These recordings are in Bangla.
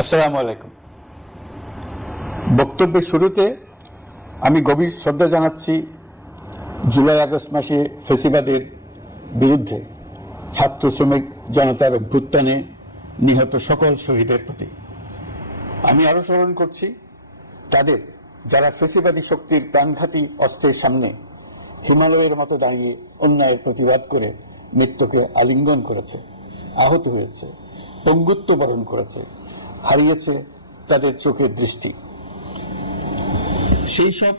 আসসালামু আলাইকুম। বক্তব্যের শুরুতে আমি গভীর শ্রদ্ধা জানাচ্ছি জুলাই আগস্ট মাসে ফ্যাসিবাদের বিরুদ্ধে ছাত্র শ্রমিক জনতার অভ্যুত্থানে নিহত সকল শহীদের প্রতি। আমি আরো স্মরণ করছি তাদের যারা ফ্যাসিবাদী শক্তির প্রাণঘাতী অস্ত্রের সামনে হিমালয়ের মতো দাঁড়িয়ে অন্যায়ের প্রতিবাদ করে মৃত্যুকে আলিঙ্গন করেছে, আহত হয়েছে, পঙ্গুত্ব বরণ করেছে, হারিয়েছে তাদের চোখের দৃষ্টি। সেই সব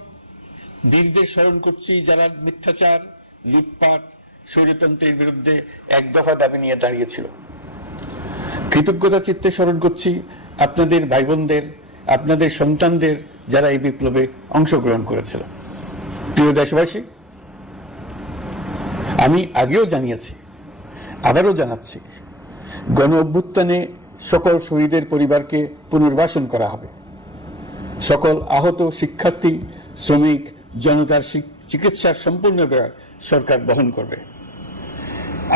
বীরদের স্মরণ করছি যারা মিথ্যাচার, লুটপাট, স্বৈরতন্ত্রের বিরুদ্ধে এক দফা দাবি নিয়ে দাঁড়িয়েছিল। কৃতজ্ঞতা চিত্তে স্মরণ করছি আপনাদের ভাই বোনদের, আপনাদের সন্তানদের যারা এই বিপ্লবে অংশগ্রহণ করেছিল। প্রিয় দেশবাসী, আমি আগেও জানিয়েছি, আবারও জানাচ্ছি, গণ অভ্যুত্থানে সকল শহীদের পরিবারকে পুনর্বাসন করা হবে। সকল আহত শিক্ষার্থী, শ্রমিক জনতার চিকিৎসার সম্পূর্ণ ব্যয় সরকার বহন করবে।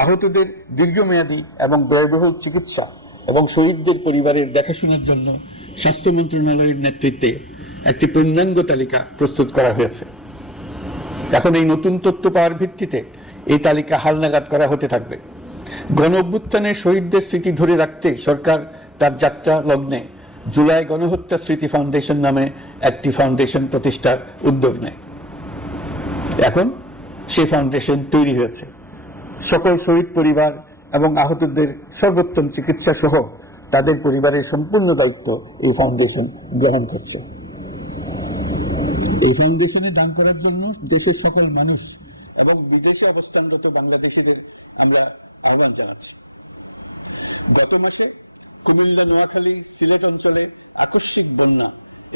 আহতদের দীর্ঘমেয়াদী এবং ব্যয়বহুল চিকিৎসা এবং শহীদদের পরিবারের দেখাশোনার জন্য স্বাস্থ্য মন্ত্রণালয়ের নেতৃত্বে একটি পূর্ণাঙ্গ তালিকা প্রস্তুত করা হয়েছে। এখন এই নতুন তথ্য পাওয়ার ভিত্তিতে এই তালিকা হালনাগাদ করা হতে থাকবে। গণ অভ্যুত্থানের শহীদদের স্মৃতি ধরে রাখতে সরকার তার যাত্রা লগ্নে জুলাই গণহত্যা স্মৃতি ফাউন্ডেশন নামে একটি ফাউন্ডেশন প্রতিষ্ঠার উদ্যোগ নেয়। এখন সেই ফাউন্ডেশন তৈরি হয়েছে। সকল শহীদ পরিবার এবং আহতদের সর্বোত্তম চিকিৎসা সহ তাদের পরিবারের সম্পূর্ণ দায়িত্ব এই ফাউন্ডেশন গ্রহণ করছে। এই ফাউন্ডেশনে দান করার জন্য দেশের সকল মানুষ এবং বিদেশে অবস্থানরত বাংলাদেশিদের আমরা আহ্বান জানাচ্ছি। গত মাসে কুমিল্লা, নোয়াখালী, সিলেট অঞ্চলে আকস্মিক বন্যা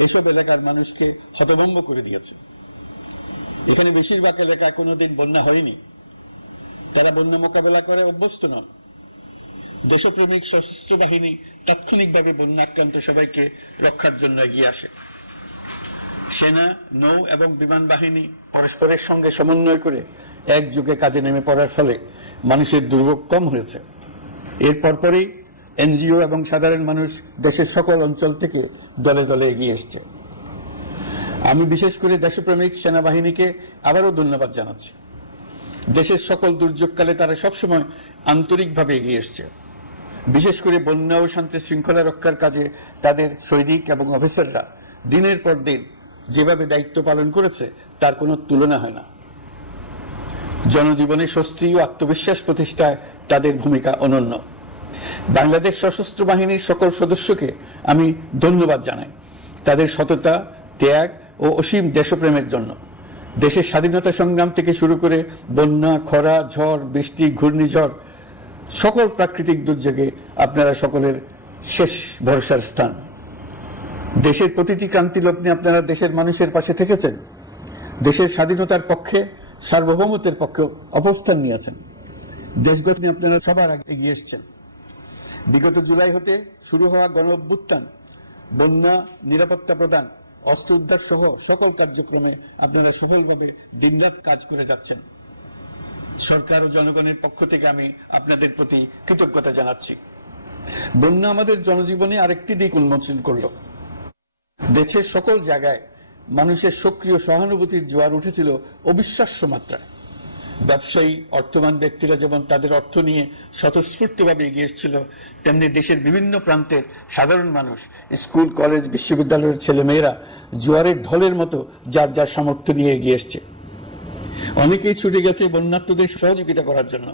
এসব এলাকার মানুষকে হতভম্ব করে দিয়েছে। এখানে বেশিরভাগ এলাকায় কোনোদিন বন্যা হয়নি। তারা বন্যা মোকাবেলা করে অভ্যস্ত নন। দেশপ্রেমিক সশস্ত্র বাহিনী তাৎক্ষণিকভাবে বন্যা আক্রান্ত সবাইকে রক্ষার জন্য এগিয়ে আসে। সেনা, নৌ এবং বিমান বাহিনী পরস্পরের সঙ্গে সমন্বয় করে একযোগে কাজে নেমে পড়ার ফলে মানুষের দুর্ভোগ কম হয়েছে। এর পরপরই এনজিও এবং সাধারণ মানুষ দেশের সকল অঞ্চল থেকে দলে দলে এগিয়ে এসছে। আমি বিশেষ করে দেশপ্রেমিক সেনাবাহিনীকে আবারও ধন্যবাদ জানাচ্ছি। দেশের সকল দুর্যোগকালে তারা সবসময় আন্তরিকভাবে এগিয়ে এসছে। বিশেষ করে বন্যা ও শান্তি শৃঙ্খলা রক্ষার কাজে তাদের সৈনিক এবং অফিসাররা দিনের পর দিন যেভাবে দায়িত্ব পালন করেছে তার কোনো তুলনা হয় না। জনজীবনে স্বস্তি ও আত্মবিশ্বাস প্রতিষ্ঠায় তাদের ভূমিকা অনন্য। বাংলাদেশ সশস্ত্র বাহিনীর সকল সদস্যকে আমি ধন্যবাদ জানাই তাদের সততা, ত্যাগ ও অসীম দেশপ্রেমের জন্য। দেশের স্বাধীনতা সংগ্রাম থেকে শুরু করে বন্যা, খরা, ঝড়, বৃষ্টি, ঘূর্ণিঝড়, সকল প্রাকৃতিক দুর্যোগে আপনারা সকলের শেষ ভরসার স্থান। দেশের প্রতিটি ক্রান্তি লগ্নে আপনারা দেশের মানুষের পাশে থেকেছেন। দেশের স্বাধীনতার পক্ষে, সার্বভৌমত্বের পক্ষে অবস্থান নিয়েছেন। দেশ গঠনে আপনারা সবার আগে এগিয়ে এসেছেন। বিগত জুলাই হতে শুরু হওয়া গণ অভ্যুত্থান, বন্যা, নিরাপত্তা প্রদান, অস্ত্র উদ্ধার সহ সকল কার্যক্রমে আপনারা সফলভাবে দিনরাত কাজ করে যাচ্ছেন। সরকার ও জনগণের পক্ষ থেকে আমি আপনাদের প্রতি কৃতজ্ঞতা জানাচ্ছি। বন্যা আমাদের জনজীবনে আরেকটি দিক উন্মোচন করল। দেশের সকল জায়গায় মানুষের সক্রিয় সহানুভূতির জোয়ার উঠেছিল অবিশ্বাস্য মাত্রায়। ব্যবসায়ী, অর্থবান ব্যক্তিরা যেমন তাদের অর্থ নিয়ে স্বতঃস্ফূর্তভাবে এগিয়ে এসেছিল, তেমনি দেশের বিভিন্ন প্রান্তের সাধারণ মানুষ, স্কুল, কলেজ, বিশ্ববিদ্যালয়ের ছেলেমেয়েরা জোয়ারের ঢলের মতো যার যার সামর্থ্য নিয়ে এগিয়ে এসছে। অনেকেই ছুটে গেছে বন্যার্তদের সহযোগিতা করার জন্য।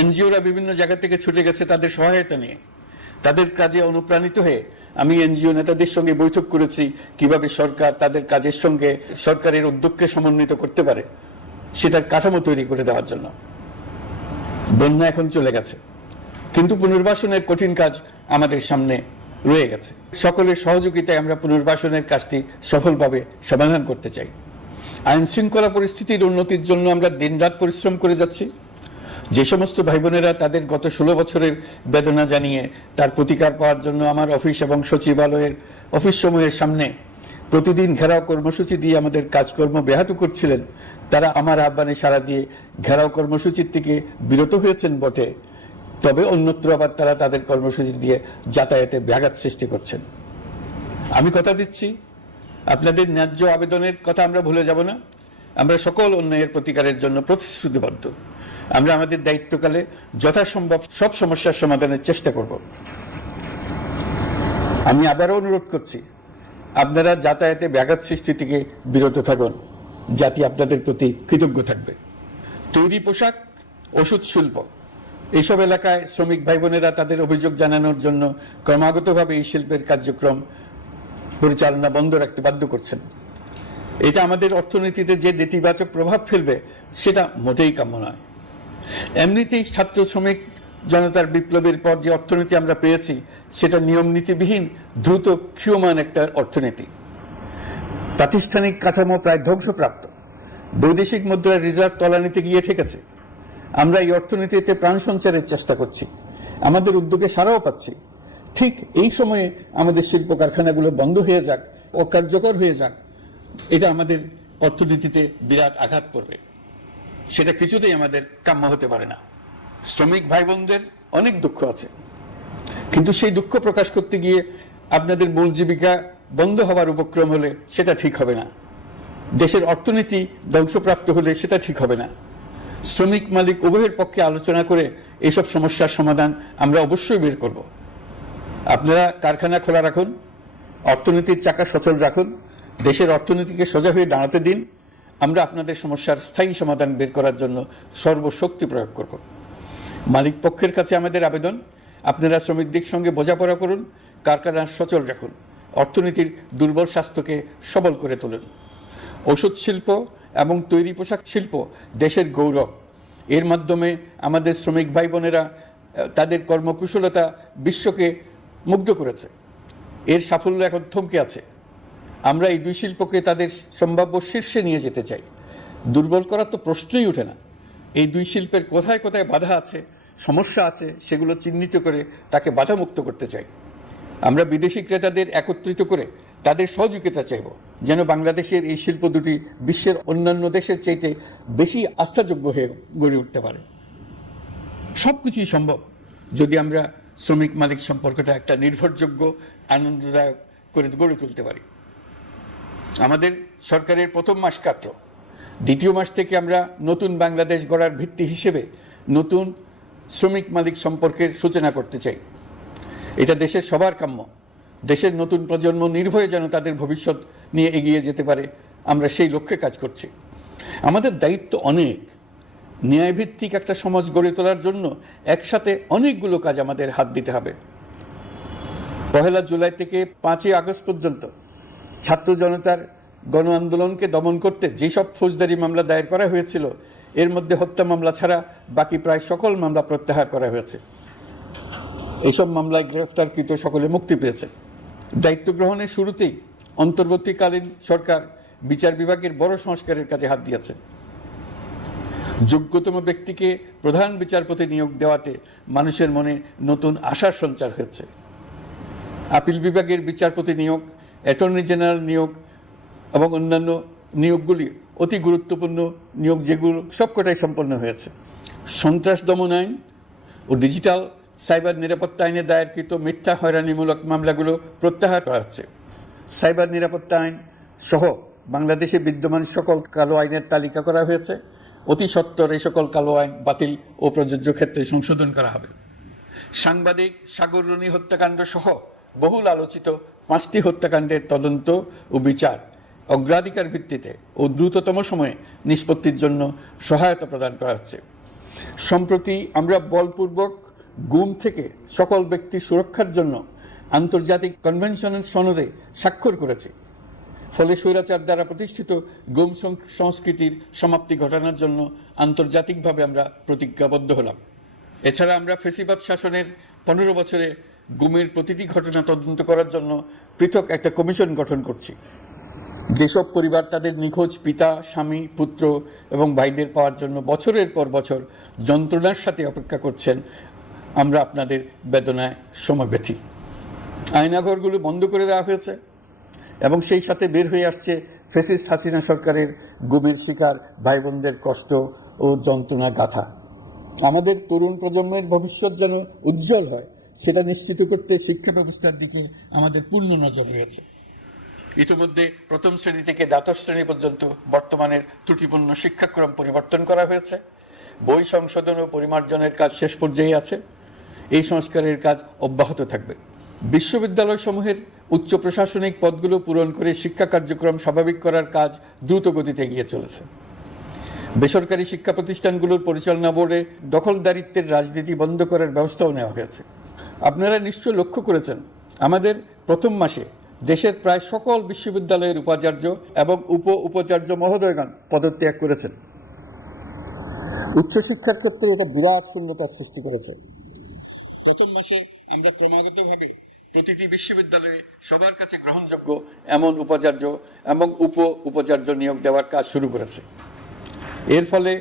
এনজিওরা বিভিন্ন জায়গা থেকে ছুটে গেছে তাদের সহায়তা নিয়ে। তাদের কাজে অনুপ্রাণিত হয়ে আমি এনজিও নেতাদের সঙ্গে বৈঠক করেছি কিভাবে সরকার তাদের কাজের সঙ্গে সরকারের উদ্যোগকে সমন্বিত করতে পারে সেটার কাঠামো তৈরি করে দেওয়ার জন্য। বন্যা এখন চলে গেছে, কিন্তু পুনর্বাসনের কঠিন কাজ আমাদের সামনে রয়ে গেছে। সকলের সহযোগিতায় আমরা পুনর্বাসনের কাজটি সফলভাবে সমাধান করতে চাই। আইন শৃঙ্খলা পরিস্থিতির উন্নতির জন্য আমরা দিনরাত পরিশ্রম করে যাচ্ছি। যে সমস্ত ভাই বোনেরা তাদের গত 16 বছরের বেদনা জানিয়ে তার প্রতিকার পাওয়ার জন্য আমার অফিস এবং সচিবালয়ের অফিস সমূহের সামনে প্রতিদিন ঘেরাও কর্মসূচি দিয়ে আমাদের কাজকর্ম ব্যাহত করছিলেন, তারা আমার আহ্বানে সাড়া দিয়ে ঘেরাও কর্মসূচির থেকে বিরত হয়েছেন বটে, তবে অন্যত্র আবার তারা তাদের কর্মসূচি দিয়ে যাতায়াতে ব্যাঘাত সৃষ্টি করছেন। আমি কথা দিচ্ছি, আপনাদের ন্যায্য আবেদনের কথা আমরা ভুলে যাব না। আমরা সকল অন্যায়ের প্রতিকারের জন্য প্রতিশ্রুতিবদ্ধ। আমরা আমাদের দায়িত্বকালে যথাসম্ভব সব সমস্যার সমাধানের চেষ্টা করব। আমি আবারও অনুরোধ করছি, আপনারা যাতায়াতে ব্যাঘাত সৃষ্টি থেকে বিরত থাকুন। জাতি আপনাদের প্রতি কৃতজ্ঞ থাকবে। তৈরি পোশাক, ওষুধ শিল্প, এইসব এলাকায় শ্রমিক ভাই বোনেরা তাদের অভিযোগ জানানোর জন্য ক্রমাগতভাবে এই শিল্পের কার্যক্রম পরিচালনা বন্ধ রাখতে বাধ্য করছেন। এটা আমাদের অর্থনীতিতে যে নেতিবাচক প্রভাব ফেলবে সেটা মোটেই কাম্য নয়। এমনিতেই ছাত্র শ্রমিক জনতার বিপ্লবের পর যে অর্থনীতি আমরা পেয়েছি সেটা নিয়ম নীতিবিহীন দ্রুত ক্ষীয়মান একটা অর্থনীতি। প্রাতিষ্ঠানিক কাঠামো প্রায় ধ্বংসপ্রাপ্ত। বৈদেশিক মুদ্রার রিজার্ভ তলানিতে গিয়ে ঠেকেছে। আমরা এই অর্থনীতিতে প্রাণ সঞ্চারের চেষ্টা করছি, আমাদের উদ্যোগে সাড়াও পাচ্ছি। ঠিক এই সময়ে আমাদের শিল্প কারখানাগুলো বন্ধ হয়ে যাক, অকার্যকর হয়ে যাক, এটা আমাদের অর্থনীতিতে বিরাট আঘাত করবে। সেটা কিছুতেই আমাদের কাম্য হতে পারে না। শ্রমিক ভাই বোনদের অনেক দুঃখ আছে, কিন্তু সেই দুঃখ প্রকাশ করতে গিয়ে আপনাদের মূল জীবিকা বন্ধ হওয়ার উপক্রম হলে সেটা ঠিক হবে না। দেশের অর্থনীতি ধ্বংসপ্রাপ্ত হলে সেটা ঠিক হবে না। শ্রমিক মালিক উভয়ের পক্ষে আলোচনা করে এসব সমস্যার সমাধান আমরা অবশ্যই বের করব। আপনারা কারখানা খোলা রাখুন, অর্থনীতির চাকা সচল রাখুন, দেশের অর্থনীতিকে সোজা হয়ে দাঁড়াতে দিন। আমরা আপনাদের সমস্যার স্থায়ী সমাধান বের করার জন্য সর্বশক্তি প্রয়োগ করব। মালিক পক্ষের কাছে আমাদের আবেদন, আপনারা শ্রমিকদের সঙ্গে বোঝাপড়া করুন, কারখানা সচল রাখুন, অর্থনীতির দুর্বল স্বাস্থ্যকে সবল করে তুলুন। ওষুধ শিল্প এবং তৈরি পোশাক শিল্প দেশের গৌরব। এর মাধ্যমে আমাদের শ্রমিক ভাই বোনেরা তাদের কর্মকুশলতা বিশ্বকে মুগ্ধ করেছে। এর সাফল্য এখন থমকে আছে। আমরা এই দুই শিল্পকে তাদের সম্ভাব্য শীর্ষে নিয়ে যেতে চাই। দুর্বল করার তো প্রশ্নই ওঠে না। এই দুই শিল্পের কোথায় কোথায় বাধা আছে, সমস্যা আছে, সেগুলো চিহ্নিত করে তাকে বাধামুক্ত করতে চাই। আমরা বিদেশি ক্রেতাদের একত্রিত করে তাদের সহযোগিতা চাইব, যেন বাংলাদেশের এই শিল্প দুটি বিশ্বের অন্যান্য দেশের চাইতে বেশি আস্থাযোগ্য হয়ে গড়ে উঠতে পারে। সবকিছুই সম্ভব যদি আমরা শ্রমিক মালিক সম্পর্কটা একটা নির্ভরযোগ্য, আনন্দদায়ক করে গড়ে তুলতে পারি। আমাদের সরকারের প্রথম মাস কাটল। দ্বিতীয় মাস থেকে আমরা নতুন বাংলাদেশ গড়ার ভিত্তি হিসেবে নতুন শ্রমিক মালিক সম্পর্কের সূচনা করতে চাই। এটা দেশের সবার কাম্য। দেশের নতুন প্রজন্ম নির্ভয়ে যেন তাদের ভবিষ্যৎ নিয়ে এগিয়ে যেতে পারে, আমরা সেই লক্ষ্যে কাজ করছি। আমাদের দায়িত্ব অনেক। ন্যায়ভিত্তিক একটা সমাজ গড়ে তোলার জন্য একসাথে অনেকগুলো কাজ আমাদের হাত দিতে হবে। 1 জুলাই থেকে 5 আগস্ট পর্যন্ত ছাত্র জনতার গণ আন্দোলনকে দমন করতে যেসব ফৌজদারি মামলা দায়ের করা হয়েছিল, এর মধ্যে হত্যা মামলা ছাড়া বাকি প্রায় সকল মামলা প্রত্যাহার করা হয়েছে। এইসব মামলায় গ্রেফতারকৃত সকলে মুক্তি পেয়েছে। দায়িত্ব গ্রহণের শুরুতেই অন্তর্বর্তীকালীন সরকার বিচার বিভাগের বড় সংস্কারের কাজে হাত দিয়েছে। যোগ্যতম ব্যক্তিকে প্রধান বিচারপতি নিয়োগ দেওয়াতে মানুষের মনে নতুন আশার সঞ্চার হয়েছে। আপিল বিভাগের বিচারপতি নিয়োগ, অ্যাটর্নি জেনারেল নিয়োগ এবং অন্যান্য নিয়োগগুলি অতি গুরুত্বপূর্ণ নিয়োগ, যেগুলো সবকটাই সম্পন্ন হয়েছে। সন্ত্রাস দমন আইন ও ডিজিটাল সাইবার নিরাপত্তা আইনে দায়েরকৃত মিথ্যা হয়রানিমূলক মামলাগুলো প্রত্যাহার করা হচ্ছে। সাইবার নিরাপত্তা আইন সহ বাংলাদেশে বিদ্যমান সকল কালো আইনের তালিকা করা হয়েছে। অতি সত্বর এই সকল কালো আইন বাতিল ও প্রযোজ্য ক্ষেত্রে সংশোধন করা হবে। সাংবাদিক সাগর রুনি হত্যাকাণ্ড সহ বহুল আলোচিত 5টি হত্যাকাণ্ডের তদন্ত ও বিচার অগ্রাধিকার ভিত্তিতে ও দ্রুততম সময়ে নিষ্পত্তির জন্য সহায়তা প্রদান করা হচ্ছে। সম্প্রতি আমরা বলপূর্বক গুম থেকে সকল ব্যক্তির সুরক্ষার জন্য আন্তর্জাতিক কনভেনশনের সনদে স্বাক্ষর করেছি। ফলে স্বৈরাচার দ্বারা প্রতিষ্ঠিত গুম সংস্কৃতির সমাপ্তি ঘটানোর জন্য আন্তর্জাতিকভাবে আমরা প্রতিজ্ঞাবদ্ধ হলাম। এছাড়া আমরা ফেসিবাদ শাসনের 15 বছরে গুমের প্রতিটি ঘটনা তদন্ত করার জন্য পৃথক একটা কমিশন গঠন করছি। যেসব পরিবার তাদের নিখোঁজ পিতা, স্বামী, পুত্র এবং ভাইদের পাওয়ার জন্য বছরের পর বছর যন্ত্রণার সাথে অপেক্ষা করছেন, আমরা আপনাদের বেদনায় সমব্যথী। আয়নাঘরগুলো বন্ধ করে দেওয়া হয়েছে এবং সেই সাথে বের হয়ে আসছে ফ্যাসিস্ট হাসিনা সরকারের গুমের শিকার ভাই বোনদের কষ্ট ও যন্ত্রণা গাথা। আমাদের তরুণ প্রজন্মের ভবিষ্যৎ যেন উজ্জ্বল হয় সেটা নিশ্চিত করতে শিক্ষা ব্যবস্থার দিকে আমাদের পূর্ণ নজর রয়েছে। ইতিমধ্যে প্রথম শ্রেণী থেকে দ্বাদশ শ্রেণী পর্যন্ত বর্তমানের ত্রুটিপূর্ণ শিক্ষাক্রম পরিবর্তন করা হয়েছে। বই সংশোধন ও পরিমার্জনের কাজ শেষ পর্যায়ে আছে। এই সংস্কারের কাজ অব্যাহত থাকবে। বিশ্ববিদ্যালয়সমূহের উচ্চ প্রশাসনিক পদগুলো পূরণ করে শিক্ষা কার্যক্রম স্বাভাবিক করার কাজ দ্রুত গতিতে এগিয়ে চলেছে। বেসরকারি শিক্ষা প্রতিষ্ঠানগুলোর পরিচালনা বোর্ডে দখলদারিত্বের রাজনীতি বন্ধ করার ব্যবস্থাও নেওয়া হয়েছে। আপনারা নিশ্চয় লক্ষ্য করেছেন, আমাদের প্রথম মাসে দেশের প্রায় সকল বিশ্ববিদ্যালয়ের উপাচার্য এবং উপাচার্য মহোদয়গণ পদত্যাগ করেছেন। উচ্চশিক্ষার ক্ষেত্রে এটা বিরাট শূন্যতার সৃষ্টি করেছে। প্রথম মাসে আমরা ক্রমাগতভাবে প্রতিটি বিশ্ববিদ্যালয়ে সবার কাছে গ্রহণযোগ্য এমন উপাচার্য এবং উপাচার্য নিয়োগ দেওয়ার কাজ শুরু করেছে। এর ফলে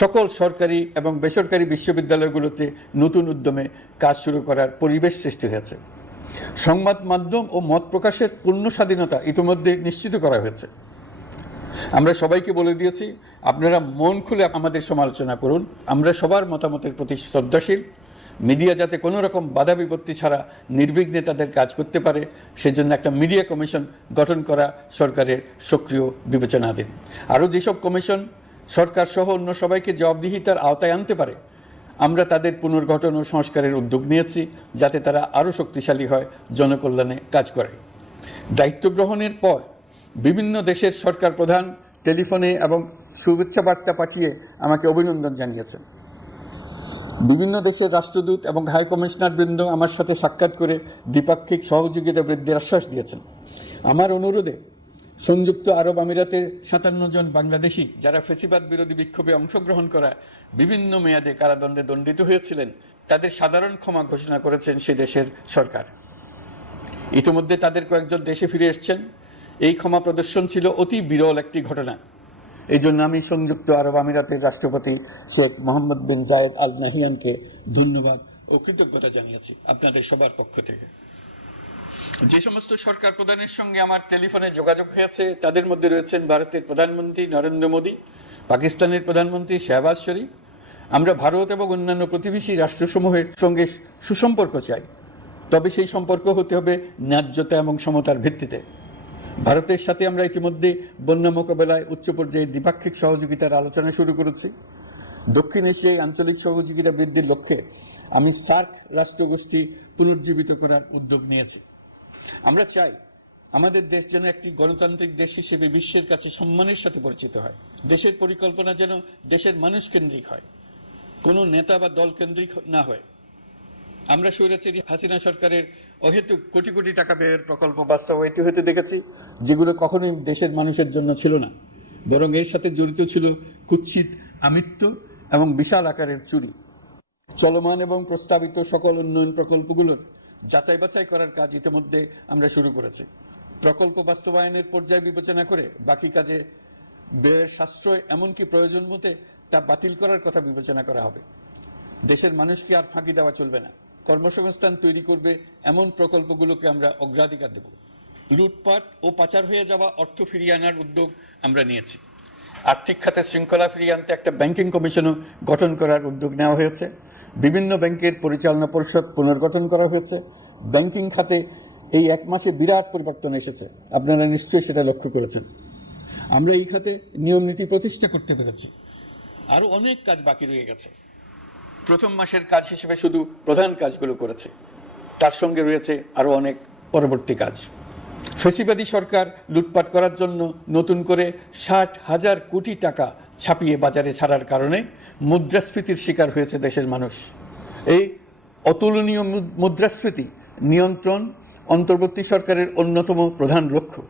সকল সরকারি এবং বেসরকারি বিশ্ববিদ্যালয়গুলোতে নতুন উদ্যমে কাজ শুরু করার পরিবেশ সৃষ্টি হয়েছে। সংবাদ মাধ্যম ও মত প্রকাশের পূর্ণ স্বাধীনতা ইতিমধ্যে নিশ্চিত করা হয়েছে। আমরা সবাইকে বলে দিয়েছি, আপনারা মন খুলে আমাদের সমালোচনা করুন, আমরা সবার মতামতের প্রতি শ্রদ্ধাশীল। মিডিয়া যাতে কোনো রকম বাধা বিপত্তি ছাড়া নির্বিঘ্নে তাদের কাজ করতে পারে সেজন্য একটা মিডিয়া কমিশন গঠন করা সরকারের সক্রিয় বিবেচনাধীন। আরও যেসব কমিশন সরকার সহ অন্য সবাইকে জবাবদিহিতার আওতায় আনতে পারে, আমরা তাদের পুনর্গঠন ও সংস্কারের উদ্যোগ নিয়েছি যাতে তারা আরও শক্তিশালী হয়, জনকল্যাণে কাজ করে। দায়িত্ব গ্রহণের পর বিভিন্ন দেশের সরকার প্রধান টেলিফোনে এবং শুভেচ্ছা বার্তা পাঠিয়ে আমাকে অভিনন্দন জানিয়েছেন। বিভিন্ন দেশের রাষ্ট্রদূত এবং হাই কমিশনার বৃন্দ আমার সাথে সাক্ষাৎ করে দ্বিপাক্ষিক সহযোগিতা বৃদ্ধির আশ্বাস দিয়েছেন। আমার অনুরোধে সংযুক্ত আরব আমিরাতের 57 জন বাংলাদেশি যারা ফ্যাসিবাদ বিরোধী বিক্ষোভে অংশগ্রহণ করা বিভিন্ন মেয়াদে কারাদণ্ডে দণ্ডিত হয়েছিলেন, তাদের সাধারণ ক্ষমা ঘোষণা করেছেন সে দেশের সরকার। ইতিমধ্যে তাদের কয়েকজন দেশে ফিরে এসেছেন। এই ক্ষমা প্রদর্শন ছিল অতি বিরল একটি ঘটনা। এই জন্য আমি সংযুক্ত আরব আমিরাতের রাষ্ট্রপতি শেখ মোহাম্মদ বিন জায়েদ আল নাহিয়ানকে ধন্যবাদ ও কৃতজ্ঞতা জানিয়েছি আপনাদের সবার পক্ষ থেকে। যে সমস্ত সরকার প্রধানের সঙ্গে আমার টেলিফোনে যোগাযোগ হয়েছে তাদের মধ্যে রয়েছেন ভারতের প্রধানমন্ত্রী নরেন্দ্র মোদী, পাকিস্তানের প্রধানমন্ত্রী শাহবাজ শরীফ। আমরা ভারত এবং অন্যান্য প্রতিবেশী রাষ্ট্রসমূহের সঙ্গে সুসম্পর্ক চাই, তবে সেই সম্পর্ক হতে হবে ন্যায্যতা এবং সমতার ভিত্তিতে। ভারতের সাথে আমরা ইতিমধ্যে বন্যা মোকাবেলায় উচ্চ পর্যায়ে দ্বিপাক্ষিক সহযোগিতার আলোচনা শুরু করেছি। দক্ষিণ এশিয়ায় আঞ্চলিক সহযোগিতা বৃদ্ধির লক্ষ্যে আমি সার্ক রাষ্ট্রগোষ্ঠী পুনর্জীবিত করার উদ্যোগ নিয়েছি। আমরা চাই আমাদের দেশ যেন একটি গণতান্ত্রিক দেশ হিসেবে বিশ্বের কাছে সম্মানের সাথে পরিচিত হয়। দেশের পরিকল্পনা যেন দেশের মানুষ কেন্দ্রিক হয়, কোনো নেতা বা দল কেন্দ্রিক না হয়। আমরা স্বৈরাচারী হাসিনা সরকারের অহেতুক কোটি কোটি টাকা ব্যয়ের প্রকল্প বাস্তবায়িত হতে দেখেছি, যেগুলো কখনোই দেশের মানুষের জন্য ছিল না, বরং এর সাথে জড়িত ছিল কুৎসিত আমিত্ব এবং বিশাল আকারের চুরি। চলমান এবং প্রস্তাবিত সকল উন্নয়ন প্রকল্পগুলোর যাচাই বাছাই করার কাজ ইতিমধ্যে আমরা শুরু করেছি। প্রকল্প বাস্তবায়নের পর্যায় বিবেচনা করে বাকি কাজে ব্যয়ের সাশ্রয় এমনকি প্রয়োজন মতে তা বাতিল করার কথা বিবেচনা করা হবে। দেশের মানুষকে আর ফাঁকি দেওয়া চলবে না। কর্মসংস্থান তৈরি করবে এমন প্রকল্পগুলোকে আমরা অগ্রাধিকার দেব। লুটপাট ও পাচার হয়ে যাওয়া অর্থ ফিরিয়ে আনার উদ্যোগ আমরা নিয়েছি। আর্থিক খাতে শৃঙ্খলা ফিরিয়ে আনতে একটা ব্যাংকিং কমিশনও গঠন করার উদ্যোগ নেওয়া হয়েছে। বিভিন্ন ব্যাংকের পরিচালনা পরিষদ পুনর্গঠন করা হয়েছে। ব্যাংকিং খাতে এই এক মাসে বিরাট পরিবর্তন এসেছে, আপনারা নিশ্চয়ই সেটা লক্ষ্য করেছেন। আমরা এই খাতে নিয়ম নীতি প্রতিষ্ঠা করতে পেরেছি। আরও অনেক কাজ বাকি রয়ে গেছে। প্রথম মাসের কাজ হিসেবে শুধু প্রধান কাজগুলো করেছে, তার সঙ্গে রয়েছে আরও অনেক পরবর্তী কাজ। ফ্যাসিবাদী সরকার লুটপাট করার জন্য নতুন করে 60,000 কোটি টাকা ছাপিয়ে বাজারে ছাড়ার কারণে মুদ্রাস্ফীতির শিকার হয়েছে দেশের মানুষ। এই অতুলনীয় মুদ্রাস্ফীতি নিয়ন্ত্রণ অন্তর্বর্তী সরকারের অন্যতম প্রধান লক্ষ্য।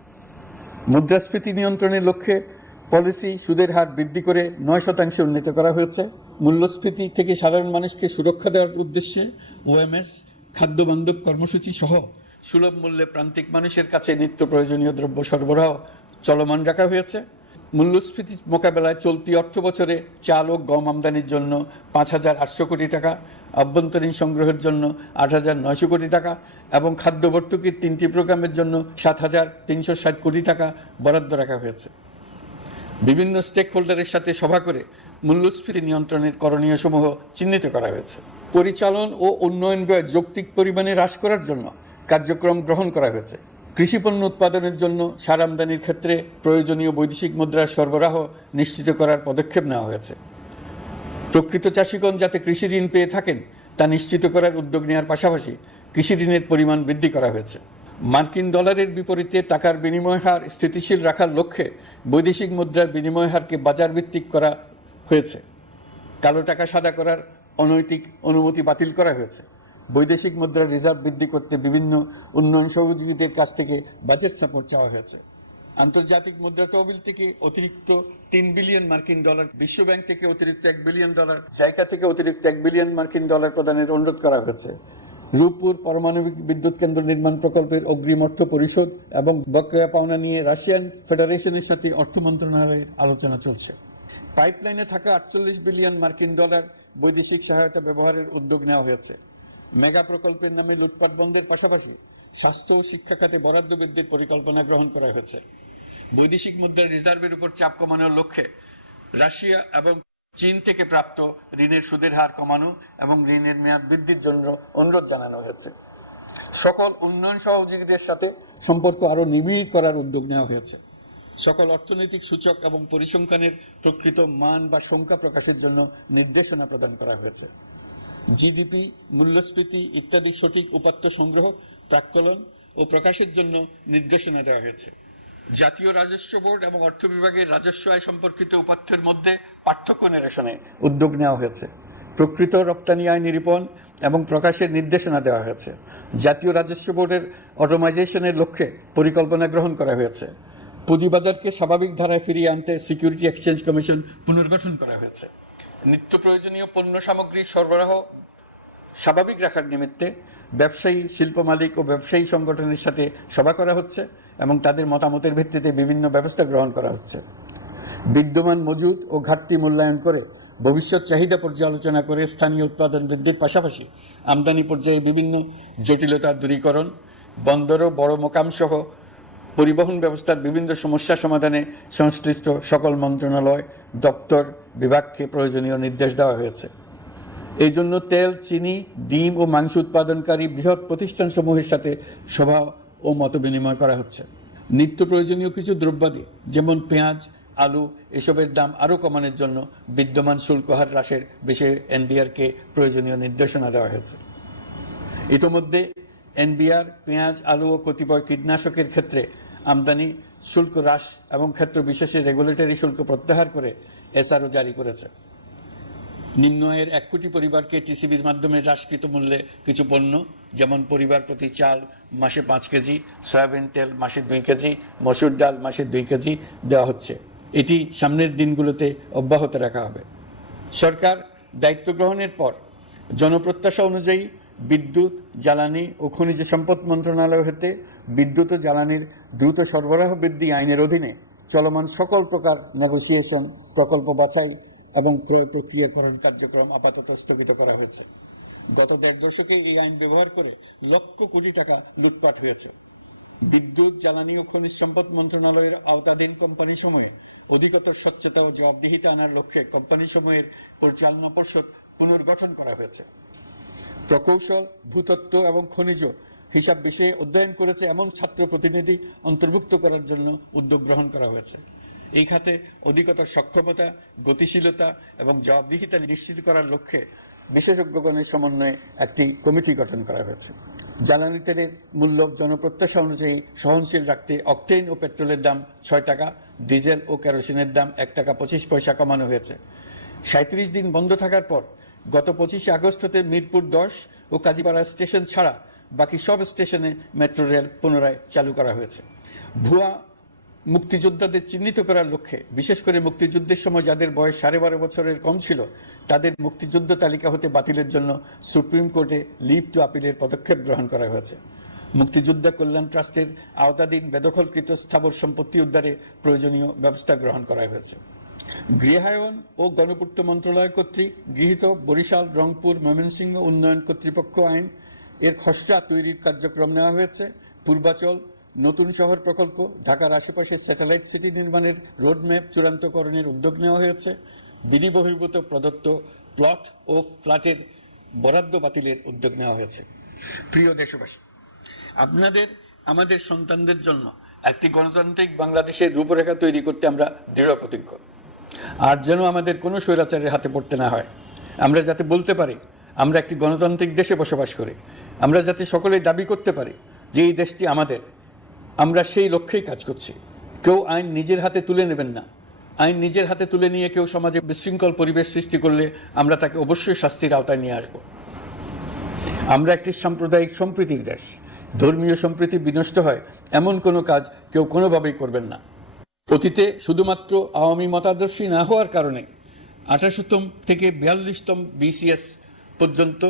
মুদ্রাস্ফীতি নিয়ন্ত্রণের লক্ষ্যে পলিসি সুদের হার বৃদ্ধি করে 9% উন্নীত করা হয়েছে। মূল্যস্ফীতি থেকে সাধারণ মানুষকে সুরক্ষা দেওয়ার উদ্দেশ্যে ওএমএস খাদ্য বান্ধব কর্মসূচি সহ সুলভ মূল্যে প্রান্তিক মানুষের কাছে নিত্য প্রয়োজনীয় দ্রব্য সরবরাহ চলমান রাখা হয়েছে। মূল্যস্ফীতি মোকাবেলায় চলতি অর্থ বছরে চাল ও গম আমদানির জন্য 5,800 কোটি টাকা, আভ্যন্তরীণ সংগ্রহের জন্য 8,900 কোটি টাকা এবং খাদ্য ভর্তুকির 3টি প্রোগ্রামের জন্য 7,360 কোটি টাকা বরাদ্দ রাখা হয়েছে। বিভিন্ন স্টেক হোল্ডারের সাথে সভা করে মূল্যস্ফীতি নিয়ন্ত্রণের করণীয় সমূহ চিহ্নিত করা হয়েছে। পরিচালন ও উন্নয়ন ব্যয় যৌক্তিক পরিমাণে হ্রাস করার জন্য কার্যক্রম গ্রহণ করা হয়েছে। কৃষিপণ্য উৎপাদনের জন্য সার আমদানির ক্ষেত্রে প্রয়োজনীয় বৈদেশিক মুদ্রার সরবরাহ নিশ্চিত করার পদক্ষেপ নেওয়া হয়েছে। প্রকৃত চাষিগণ যাতে কৃষি ঋণ পেয়ে থাকেন তা নিশ্চিত করার উদ্যোগ নেওয়ার পাশাপাশি কৃষি ঋণের পরিমাণ বৃদ্ধি করা হয়েছে। মার্কিন ডলারের বিপরীতে টাকার বিনিময় হার স্থিতিশীল রাখার লক্ষ্যে বৈদেশিক মুদ্রার বিনিময় হারকে বাজার ভিত্তিক করা হয়েছে। কালো টাকা সাদা করার অনৈতিক অনুমতি বাতিল করা হয়েছে। বৈদেশিক মুদ্রার রিজার্ভ বৃদ্ধি করতে বিভিন্ন উন্নয়ন সহযোগীদের কাছ থেকে বাজেট সাপোর্ট চাওয়া হয়েছে। আন্তর্জাতিক মুদ্রা তহবিল থেকে অতিরিক্ত 3 বিলিয়ন মার্কিন ডলার, বিশ্বব্যাংক থেকে অতিরিক্ত 1 বিলিয়ন ডলার, জাইকা থেকে অতিরিক্ত 1 বিলিয়ন মার্কিন ডলার প্রদানের অনুরোধ করা হয়েছে। রূপপুর পারমাণবিক বিদ্যুৎ কেন্দ্র নির্মাণ প্রকল্পের অগ্রিম অর্থ পরিশোধ এবং বকেয়া পাওনা নিয়ে রাশিয়ান ফেডারেশনের সাথে অর্থ মন্ত্রণালয়ের আলোচনা চলছে। পাইপলাইনে থাকা 48 বিলিয়ন মার্কিন ডলার বৈদেশিক সহায়তা ব্যবহারের উদ্যোগ নেওয়া হয়েছে। মেগা প্রকল্পের নামে লুটপাট বন্ধের পাশাপাশি স্বাস্থ্য ও শিক্ষা খাতে বরাদ্দ বৃদ্ধির পরিকল্পনা গ্রহণ করা হয়েছে। বৈদেশিক মুদ্রার রিজার্ভের উপর চাপ কমানোর লক্ষ্যে রাশিয়া এবং চীন থেকে প্রাপ্ত ঋণের সুদের হার কমানো এবং ঋণের মেয়াদ বৃদ্ধির জন্য অনুরোধ জানানো হয়েছে। সকল উন্নয়ন সহযোগীদের সাথে সম্পর্ক আরও নিবিড় করার উদ্যোগ নেওয়া হয়েছে। সকল অর্থনৈতিক সূচক এবং পরিসংখ্যানের প্রকৃত মান বা সংখ্যা প্রকাশের জন্য নির্দেশনা প্রদান করা হয়েছে। জিডিপি, মূল্যস্ফীতি ইত্যাদি সঠিক উপাত্ত সংগ্রহ, প্রাক্কলন ও প্রকাশের জন্য নির্দেশনা দেওয়া হয়েছে। জাতীয় রাজস্ব বোর্ড এবং অর্থ বিভাগের রাজস্ব আয় সম্পর্কিত উপাত্তের মধ্যে পার্থক্য নিরসনে উদ্যোগ নেওয়া হয়েছে। প্রকৃত রপ্তানি আয় নিরূপণ এবং প্রকাশের নির্দেশনা দেওয়া হয়েছে। জাতীয় রাজস্ব বোর্ডের অটোমাইজেশনের লক্ষ্যে পরিকল্পনা গ্রহণ করা হয়েছে। পুঁজিবাজারকে স্বাভাবিক ধারায় ফিরিয়ে আনতে সিকিউরিটি এক্সচেঞ্জ কমিশন পুনর্গঠন করা হয়েছে। নিত্য প্রয়োজনীয় পণ্য সামগ্রীর সরবরাহ স্বাভাবিক রাখার নিমিত্তে ব্যবসায়ী, শিল্প মালিক ও ব্যবসায়ী সংগঠনের সাথে সভা করা হচ্ছে এবং তাদের মতামতের ভিত্তিতে বিভিন্ন ব্যবস্থা গ্রহণ করা হচ্ছে। বিদ্যমান মজুদ ও ঘাটতি মূল্যায়ন করে ভবিষ্যৎ চাহিদা পর্যালোচনা করে স্থানীয় উৎপাদন বৃদ্ধির পাশাপাশি আমদানি পর্যায়ে বিভিন্ন জটিলতা দূরীকরণ, বন্দর ও বড় মোকাম সহ পরিবহন ব্যবস্থার বিভিন্ন সমস্যা সমাধানে সংশ্লিষ্ট সকল মন্ত্রণালয়, দপ্তর, বিভাগকে প্রয়োজনীয় নির্দেশ দেওয়া হয়েছে। এই জন্য তেল, চিনি, ডিম ও মাংস উৎপাদনকারী বৃহৎ প্রতিষ্ঠানসমূহের সাথে সভা ও মত বিনিময় করা হচ্ছে। নিত্য প্রয়োজনীয় কিছু দ্রব্যাদি যেমন পেঁয়াজ, আলু এসবের দাম আরও কমানোর জন্য বিদ্যমান শুল্ক হার হ্রাসের বিষয়ে এনবিআরকে প্রয়োজনীয় নির্দেশনা দেওয়া হয়েছে। ইতোমধ্যে এনবিআর পেঁয়াজ, আলু ও কতিপয় কীটনাশকের ক্ষেত্রে আমদানি শুল্ক হ্রাস এবং ক্ষেত্র বিশেষে রেগুলেটরি শুল্ক প্রত্যাহার করে এসআরও জারি করেছে। নিম্ন আয়ের 1 কোটি পরিবারকে টিসিবির মাধ্যমে হ্রাসকৃত মূল্যে কিছু পণ্য যেমন পরিবার প্রতি চাল মাসে 5 কেজি, সয়াবিন তেল মাসে 2 কেজি, মসুর ডাল মাসে 2 কেজি দেওয়া হচ্ছে। এটি সামনের দিনগুলোতে অব্যাহত রাখা হবে। সরকার দায়িত্ব গ্রহণের পর জনপ্রত্যাশা অনুযায়ী বিদ্যুৎ, জ্বালানি ও খনিজ সম্পদ মন্ত্রণালয় হতে বিদ্যুৎ ও জ্বালানির দ্রুত সরবরাহ বৃদ্ধি আইনের অধীনে চলমান সকল প্রকার নেগোসিয়েশন, প্রকল্প বাছাই এবং ক্রয় প্রক্রিয়াকরণ কার্যক্রম আপাতত স্থগিত করা হয়েছে। গত 1.5 দশকে এই আইন ব্যবহার করে লক্ষ কোটি টাকা লুটপাট হয়েছে। বিদ্যুৎ, জ্বালানি ও খনিজ সম্পদ মন্ত্রণালয়ের আওতাধীন কোম্পানি সমূহে অধিকতর স্বচ্ছতা ও জবাবদিহিতা আনার লক্ষ্যে কোম্পানি সমূহের পরিচালনা পর্ষদ পুনর্গঠন করা হয়েছে। প্রকৌশল, ভূতত্ত্ব এবং খনিজ হিসাব বিষয়ে অধ্যয়ন করেছে এমন ছাত্র প্রতিনিধি অন্তর্ভুক্ত করার জন্য উদ্যোগ গ্রহণ করা হয়েছে। এই খাতে অধিকতর সক্ষমতা, গতিশীলতা এবং জবাবদিহিতা নিশ্চিত করার লক্ষ্যে বিশেষজ্ঞগণের সমন্বয়ে একটি কমিটি গঠন করা হয়েছে। জ্বালানি তেলের মূল্য জনপ্রত্যাশা অনুযায়ী সহনশীল রাখতে অকটেন ও পেট্রোলের দাম 6 টাকা, ডিজেল ও কেরোসিনের দাম 1 টাকা 25 পয়সা কমানো হয়েছে। 37 দিন বন্ধ থাকার পর গত 25 আগস্ট হতে মিরপুর 10 ও কাজীপাড়া স্টেশন ছাড়া বাকি সব স্টেশনে মেট্রো রেল পুনরায় চালু করা হয়েছে। ভুয়া মুক্তিযোদ্ধাদের চিহ্নিত করার লক্ষ্যে বিশেষ করে মুক্তিযুদ্ধের সময় যাদের বয়স 12.5 বছরের কম ছিল তাদের মুক্তিযুদ্ধ তালিকা হতে বাতিলের জন্য সুপ্রিম কোর্টে লিভ টু আপিলের পদক্ষেপ গ্রহণ করা হয়েছে। মুক্তিযোদ্ধা কল্যাণ ট্রাস্টের আওতাধীন বেদখলকৃত স্থাবর সম্পত্তি উদ্ধারে প্রয়োজনীয় ব্যবস্থা গ্রহণ করা হয়েছে। গৃহায়ন ও গণপূর্ত মন্ত্রণালয় কর্তৃক গৃহীত বরিশাল, রংপুর, ময়মনসিংহ উন্নয়ন কর্তৃপক্ষ আইন এর খসড়া তৈরির কার্যক্রম নেওয়া হয়েছে। পূর্বাচল নতুন শহর প্রকল্প, ঢাকার আশেপাশে স্যাটেলাইট সিটি নির্মাণের রোডম্যাপ চূড়ান্তকরণের উদ্যোগ নেওয়া হয়েছে। বিধি বহির্ভূত প্রদত্ত প্লট ও ফ্ল্যাটের বরাদ্দ বাতিলের উদ্যোগ নেওয়া হয়েছে। প্রিয় দেশবাসী, আপনাদের আমাদের সন্তানদের জন্য একটি গণতান্ত্রিক বাংলাদেশের রূপরেখা তৈরি করতে আমরা দৃঢ় প্রতিজ্ঞ। আর যেন আমাদের কোনো স্বৈরাচারের হাতে পড়তে না হয়। আমরা যাতে বলতে পারি আমরা একটি গণতান্ত্রিক দেশে বসবাস করি, আমরা যাতে সকলেই দাবি করতে পারি যে এই দেশটি আমাদের, আমরা সেই লক্ষ্যেই কাজ করছি। কেউ আইন নিজের হাতে তুলে নেবেন না। আইন নিজের হাতে তুলে নিয়ে কেউ সমাজে বিশৃঙ্খল পরিবেশ সৃষ্টি করলে আমরা তাকে অবশ্যই শাস্তির আওতায় নিয়ে আসব। আমরা একটি সাম্প্রদায়িক সম্প্রীতির দেশ। ধর্মীয় সম্প্রীতি বিনষ্ট হয় এমন কোনো কাজ কেউ কোনোভাবেই করবেন না। অতীতে শুধুমাত্র আওয়ামী মতাদর্শী না হওয়ার কারণে 28তম থেকে 42তম BCS পর্যন্ত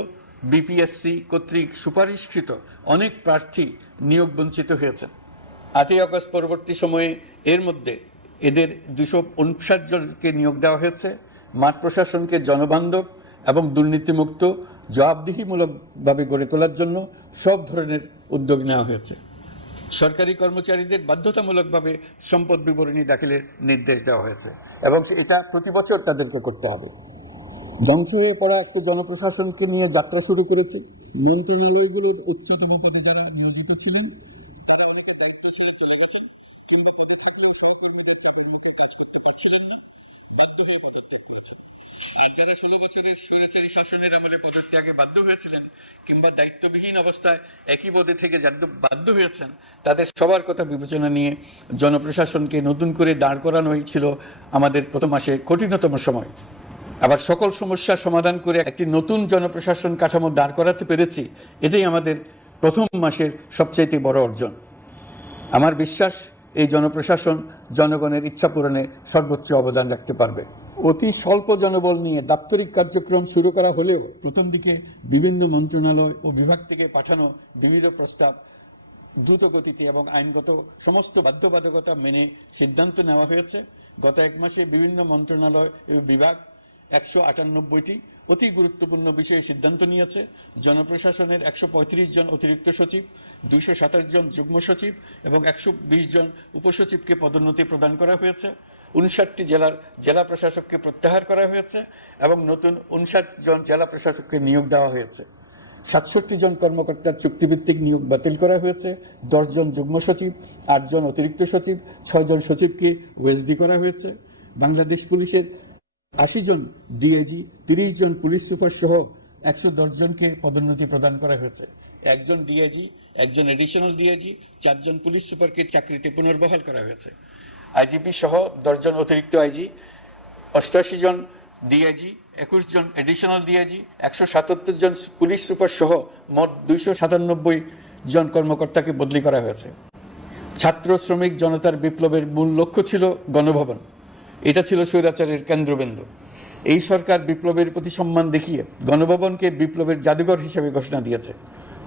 BPSC কর্তৃক সুপারিশকৃত অনেক প্রার্থী নিয়োগ বঞ্চিত হয়েছেন। 8ই আগস্ট পরবর্তী সময়ে এর মধ্যে এদের 259 জনকে নিয়োগ দেওয়া হয়েছে। মাঠ প্রশাসনকে জনবান্ধব এবং দুর্নীতিমুক্ত জবাবদিহিমূলকভাবে গড়ে তোলার জন্য সব ধরনের উদ্যোগ নেওয়া হয়েছে। সরকারি কর্মচারীদের বাধ্যতামূলকভাবে সম্পদ বিবরণী দাখিলের নির্দেশ দেওয়া হয়েছে এবং এটা প্রতি বছর তাদেরকে করতে হবে। ধ্বংস হয়ে পড়া একটা জনপ্রশাসনকে নিয়ে যাত্রা শুরু করেছে। মন্ত্রণালয়গুলোর উচ্চতম পদে যারা নিয়োজিত ছিলেন তারা অনেকে দায়িত্ব ছেড়ে চলে গেছেন, কিংবা পদে থাকলেও সহকর্মীদের চাপের মুখে কাজ করতে পারছিলেন না, বাধ্য হয়ে পদত্যাগ করেছেন। আর যারা 16 বছরের স্বৈরাচারী শাসনের আমলে পদত্যাগে বাধ্য হয়েছিলেন কিংবা দায়িত্ববিহীন অবস্থায় একই পদে থেকে বাধ্য হয়েছেন, তাদের সবার কথা বিবেচনা নিয়ে জনপ্রশাসনকে নতুন করে দাঁড় করানোই ছিল আমাদের প্রথম মাসে কঠিনতম সময়। আবার সকল সমস্যার সমাধান করে একটি নতুন জনপ্রশাসন কাঠামো দাঁড় করাতে পেরেছি, এটাই আমাদের প্রথম মাসের সবচেয়ে বড় অর্জন। আমার বিশ্বাস এই জনপ্রশাসন জনগণের ইচ্ছা পূরণে সর্বোচ্চ অবদান রাখতে পারবে। অতি স্বল্প জনবল নিয়ে দাপ্তরিক কার্যক্রম শুরু করা হলেও প্রথম দিকে বিভিন্ন মন্ত্রণালয় ও বিভাগ থেকে পাঠানো বিবিধ প্রস্তাব দ্রুত গতিতে এবং আইনগত সমস্ত বাধ্যবাধকতা মেনে সিদ্ধান্ত নেওয়া হয়েছে। গত 1 মাসে বিভিন্ন মন্ত্রণালয় ও বিভাগ 198টি অতি গুরুত্বপূর্ণ বিষয়ে সিদ্ধান্ত নিয়েছে। জনপ্রশাসনের 135 জন অতিরিক্ত সচিব, 227 জন যুগ্ম সচিব এবং 120 জন উপসচিবকে পদোন্নতি প্রদান করা হয়েছে। 59টি জেলার জেলা প্রশাসককে প্রত্যাহার করা হয়েছে এবং নতুন 59 জন জেলা প্রশাসককে নিয়োগ দেওয়া হয়েছে। 67 জন কর্মকর্তার চুক্তিভিত্তিক নিয়োগ বাতিল করা হয়েছে। 10 জন যুগ্ম সচিব, 8 জন অতিরিক্ত সচিব, 6 জন সচিবকে ওএসডি করা হয়েছে। বাংলাদেশ পুলিশের 80 জন ডিআইজি, 30 জন পুলিশ সুপার সহ 110 জনকে পদোন্নতি প্রদান করা হয়েছে। 1 জন ডিআইজি, 1 জন এডিশনাল ডিআইজি, 4 জন পুলিশ সুপারকে চাকরিতে পুনর্বহাল করা হয়েছে। আইজিপি সহ 10 জন অতিরিক্ত আইজি, 88 জন ডিআইজি, 21 জন এডিশনাল ডিআইজি, 177 জন পুলিশ সুপার সহ মোট 297 জন কর্মকর্তাকে বদলি করা হয়েছে। ছাত্র শ্রমিক জনতার বিপ্লবের মূল লক্ষ্য ছিল গণভবন। এটা ছিল স্বৈরাচারের কেন্দ্রবিন্দু। এই সরকার বিপ্লবের প্রতি সম্মান দেখিয়ে গণভবনকে বিপ্লবের জাদুঘর হিসেবে ঘোষণা দিয়েছে।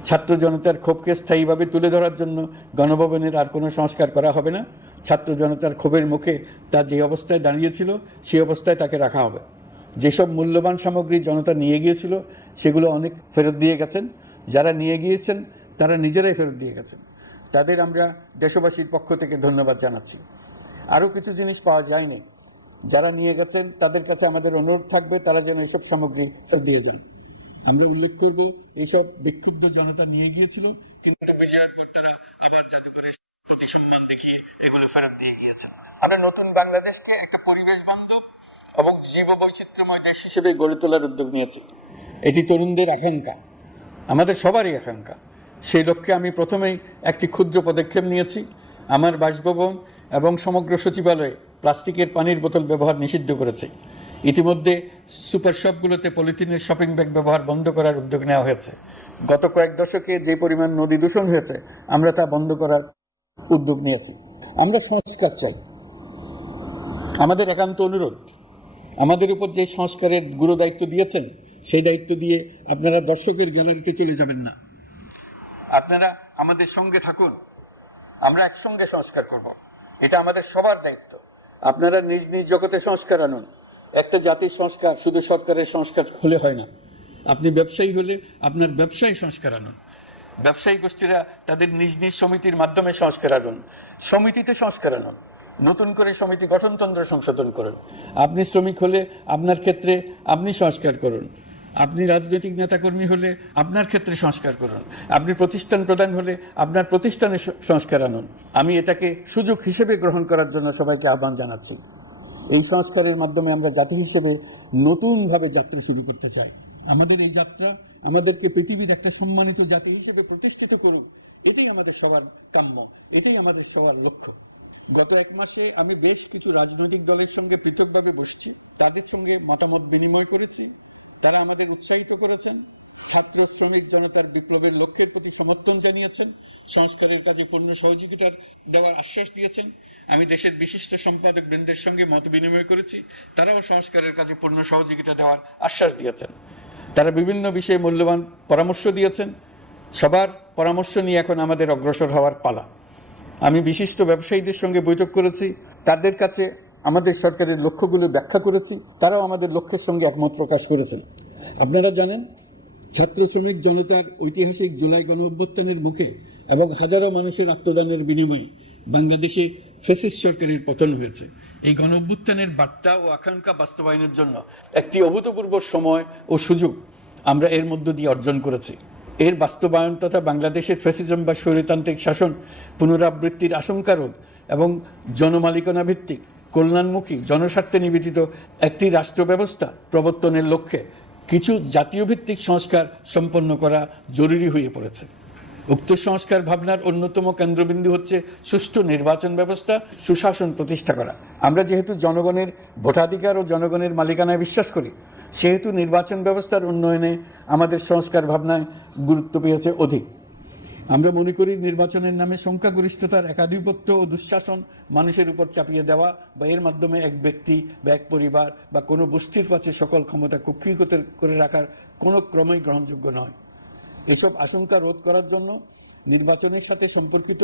ছাত্র জনতার ক্ষোভকে স্থায়ীভাবে তুলে ধরার জন্য গণভবনের আর কোনো সংস্কার করা হবে না। ছাত্র জনতার ক্ষোভের মুখে তা যে অবস্থায় দাঁড়িয়েছিল সেই অবস্থায় তাকে রাখা হবে। যেসব মূল্যবান সামগ্রী জনতা নিয়ে গিয়েছিল সেগুলো অনেক ফেরত দিয়ে গেছেন। যারা নিয়ে গিয়েছেন তারা নিজেরাই ফেরত দিয়ে গেছেন। তাদের আমরা দেশবাসীর পক্ষ থেকে ধন্যবাদ জানাচ্ছি। আরও কিছু জিনিস পাওয়া যায়নি, যারা নিয়ে গেছেন তাদের কাছে আমাদের অনুরোধ থাকবে তারা যেন এইসব সামগ্রী দিয়ে যান। আমরা উল্লেখ করব এইসব বিক্ষুব্ধ জনতা নিয়ে গিয়েছিল, কিন্তু বিজয়ের কর্তারা আবার জাদুঘরের প্রতি সম্মান দেখিয়ে এগুলো ফেরত দিয়ে গিয়েছেন। আমরা নতুন বাংলাদেশকে একটা পরিবেশ বান্ধব এবং জীববৈচিত্র্যময় দেশ হিসেবে গড়ে তোলার উদ্যোগ নিয়েছি। এটি তরুণদের আকাঙ্ক্ষা, আমাদের সবারই আকাঙ্ক্ষা। সেই লক্ষ্যে আমি প্রথমেই একটি ক্ষুদ্র পদক্ষেপ নিয়েছি। আমার বাসভবন এবং সমগ্র সচিবালয়ে প্লাস্টিকের পানির বোতল ব্যবহার নিষিদ্ধ করেছে। ইতিমধ্যে সুপার শপগুলোতে পলিথিনের শপিং ব্যাগ ব্যবহার বন্ধ করার উদ্যোগ নেওয়া হয়েছে। গত কয়েক দশকে যে পরিমাণ নদী দূষণ হয়েছে আমরা তা বন্ধ করার উদ্যোগ নিয়েছি। আমরা সংস্কার চাই। আমাদের একান্ত অনুরোধ, আমাদের উপর যে সংস্কারের গুরু দায়িত্ব দিয়েছেন সেই দায়িত্ব দিয়ে আপনারা দর্শকের গ্যালারিতে চলে যাবেন না। আপনারা আমাদের সঙ্গে থাকুন, আমরা একসঙ্গে সংস্কার করব। এটা আমাদের সবার দায়িত্ব। আপনারা নিজ নিজ জগতে সংস্কার আনুন। একটা জাতির সংস্কার শুধু সরকারের সংস্কার হলে হয় না। আপনি ব্যবসায়ী হলে আপনার ব্যবসায়ী সংস্কার আনুন। ব্যবসায়ী গোষ্ঠীরা তাদের নিজ নিজ সমিতির মাধ্যমে সংস্কার আনুন। সমিতিতে সংস্কার আনুন। নতুন করে সমিতি গঠনতন্ত্র সংশোধন করুন। আপনি শ্রমিক হলে আপনার ক্ষেত্রে আপনি সংস্কার করুন। আপনি রাজনৈতিক নেতাকর্মী হলে আপনার ক্ষেত্রে সংস্কার করুন। আপনি প্রতিষ্ঠান প্রধান হলে আপনার প্রতিষ্ঠানে সংস্কার আনুন। আমি এটাকে সুযোগ হিসেবে গ্রহণ করার জন্য সবাইকে আহ্বান জানাচ্ছি। এই সংস্কারের মাধ্যমে আমরা জাতি হিসেবে নতুনভাবে যাত্রা শুরু করতে চাই। আমাদের এই যাত্রা আমাদেরকে পৃথিবীর একটা সম্মানিত জাতি হিসেবে প্রতিষ্ঠিত করুন, এটাই আমাদের সবার কাম্য, এটাই আমাদের সবার লক্ষ্য। গত এক মাসে আমি বেশ কিছু রাজনৈতিক দলের সঙ্গে পৃথকভাবে বসছি, তাদের সঙ্গে মতামত বিনিময় করেছি। তারা আমাদের উৎসাহিত করেছেন, ছাত্র শ্রমিক জনতার বিপ্লবের লক্ষ্যের প্রতি সমর্থন জানিয়েছেন, সংস্কারের কাজে পূর্ণ সহযোগিতা দেওয়ার আশ্বাস দিয়েছেন। আমি দেশের বিশিষ্ট সম্পাদক বৃন্দের সঙ্গে মত বিনিময় করেছি, তারাও সংস্কারের কাজে পূর্ণ সহযোগিতা দেওয়ার আশ্বাস দিয়েছেন। তারা বিভিন্ন বিষয়ে মূল্যবান পরামর্শ দিয়েছেন। সবার পরামর্শ নিয়ে এখন আমাদের অগ্রসর হওয়ার পালা। আমি বিশিষ্ট ব্যবসায়ীদের সঙ্গে বৈঠক করেছি, তাদের কাছে আমাদের সরকারের লক্ষ্যগুলো ব্যাখ্যা করেছি, তারাও আমাদের লক্ষ্যের সঙ্গে একমত প্রকাশ করেছেন। আপনারা জানেন, ছাত্র শ্রমিক জনতার ঐতিহাসিক জুলাই গণঅভ্যুত্থানের মুখে এবং হাজারো মানুষের আত্মদানের বিনিময়ে বাংলাদেশে ফ্যাসিস্ট সরকারের পতন হয়েছে। এই গণঅভ্যুত্থানের বার্তা ও আকাঙ্ক্ষা বাস্তবায়নের জন্য একটি অভূতপূর্ব সময় ও সুযোগ আমরা এর মধ্য দিয়ে অর্জন করেছি। এর বাস্তবায়ন তথা বাংলাদেশের ফ্যাসিজম বা স্বৈরতান্ত্রিক শাসন পুনরাবৃত্তির আশঙ্কা রোধ এবং জনমালিকানা ভিত্তিক কল্যাণমুখী জনস্বার্থে নিবেদিত একটি রাষ্ট্র ব্যবস্থা প্রবর্তনের লক্ষ্যে কিছু জাতীয় ভিত্তিক সংস্কার সম্পন্ন করা জরুরি হয়ে পড়েছে। উক্ত সংস্কার ভাবনার অন্যতম কেন্দ্রবিন্দু হচ্ছে সুষ্ঠু নির্বাচন ব্যবস্থা, সুশাসন প্রতিষ্ঠা করা। আমরা যেহেতু জনগণের ভোটাধিকার ও জনগণের মালিকানায় বিশ্বাস করি, সেহেতু নির্বাচন ব্যবস্থার উন্নয়নে আমাদের সংস্কার ভাবনায় গুরুত্ব পেয়েছে অধিক। আমরা মনে করি নির্বাচনের নামে সংখ্যাগরিষ্ঠতার একাধিপত্য ও দুঃশাসন মানুষের উপর চাপিয়ে দেওয়া বা এর মাধ্যমে এক ব্যক্তি বা এক পরিবার বা কোনো গোষ্ঠীর কাছে সকল ক্ষমতা কুক্ষিগত করে রাখার কোনো ক্রমেই গ্রহণযোগ্য নয়। এসব আশঙ্কা রোধ করার জন্য নির্বাচনের সাথে সম্পর্কিত